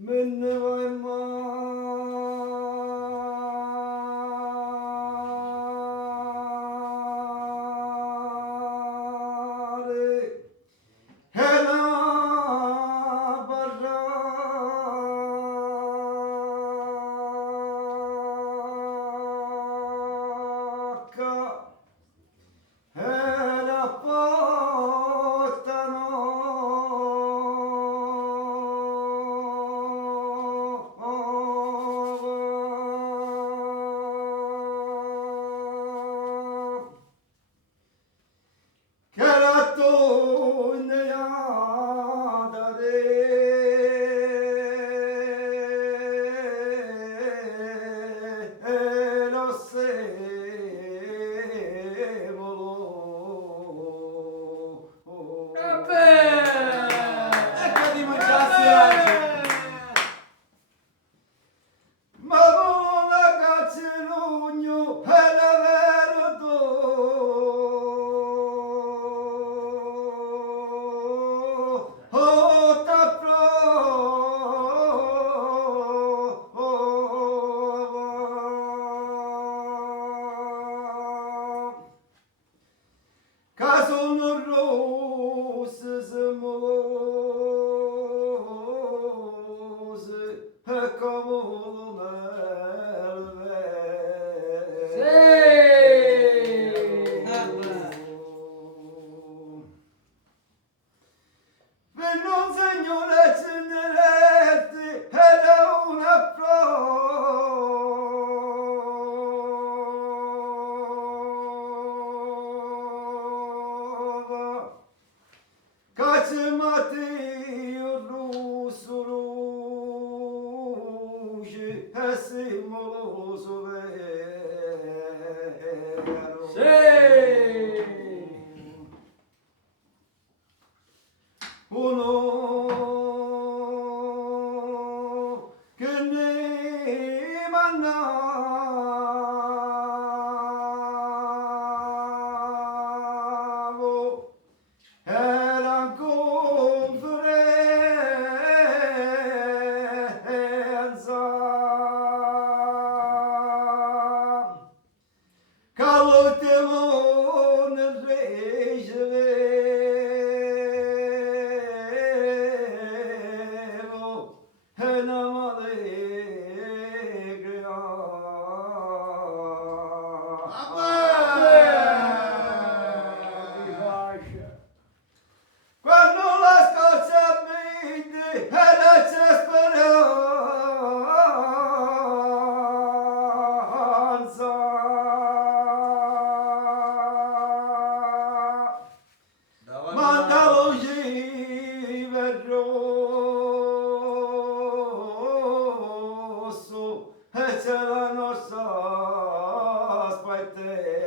Me ne vai mare, e la baracca, e la portano che la togliada de lo sevolo. E che di mangiarsi oggi? Ma la caccerugno è la verità. Oh, t'approva. Caso non rose semolose e come nel vento. Per non signore ceneresti era una prova. Cacce Matteo russo luce e simboloso vero. Uno che ne mannavo era conferenza. Calotelo nel reggevo e non allegria. Quando la scoccia vide e la c'è speranza. Mandalo rosso e c'è la nostra aspettare.